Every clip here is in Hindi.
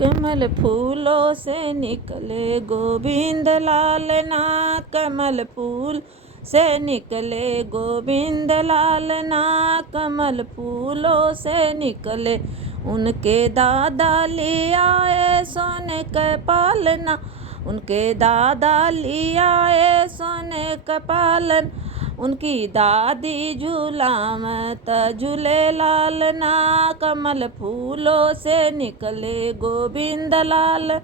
कमल फूलों से निकले गोविंद लाल नाथ, कमल फूल से निकले गोविंद लाल नाथ, कमल फूलों से निकले उनके दादा ले आए सोने के पालना, उनके दादा ले आए सोने का पालन, उनकी दादी झूला मत झूले लाल ना, कमल फूलों से निकले गोविंद लाल,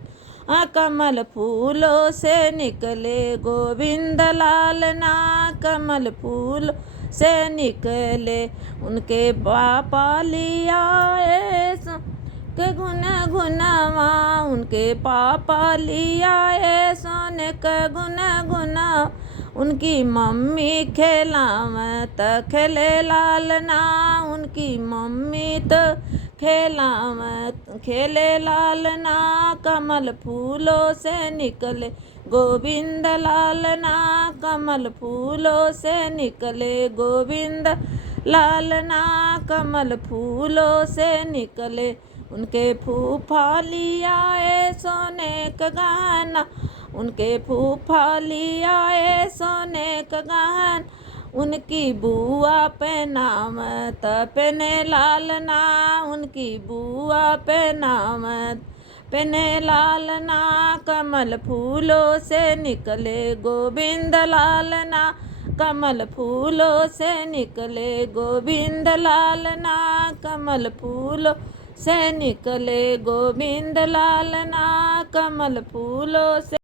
कमल फूलों से निकले गोविंद लाल ना, कमल फूल से निकले उनके पापा लिया के गुन गुनवा, उनके पापा लिया सोने के गुन गुना, उनकी मम्मी खेलावत खेले लाल ना, उनकी मम्मी तो खेलावत खेले लाल ना, कमल फूलों से निकले गोविंद लाल ना, कमल फूलों से निकले गोविंद लाल ना, कमल फूलों से निकले उनके फूफा लिया सोने का गहना, उनके फूफा लिया सोने का गहना, उनकी बुआ पहनावत पहने लाल ना, उनकी बुआ पहनावत पहने लाल ना, कमल फूलों से निकले गोविंद लाल ना, कमल फूलों से निकले गोविंद लाल ना, कमल फूलों से निकले गोविंद लाल ना, कमल फूलों से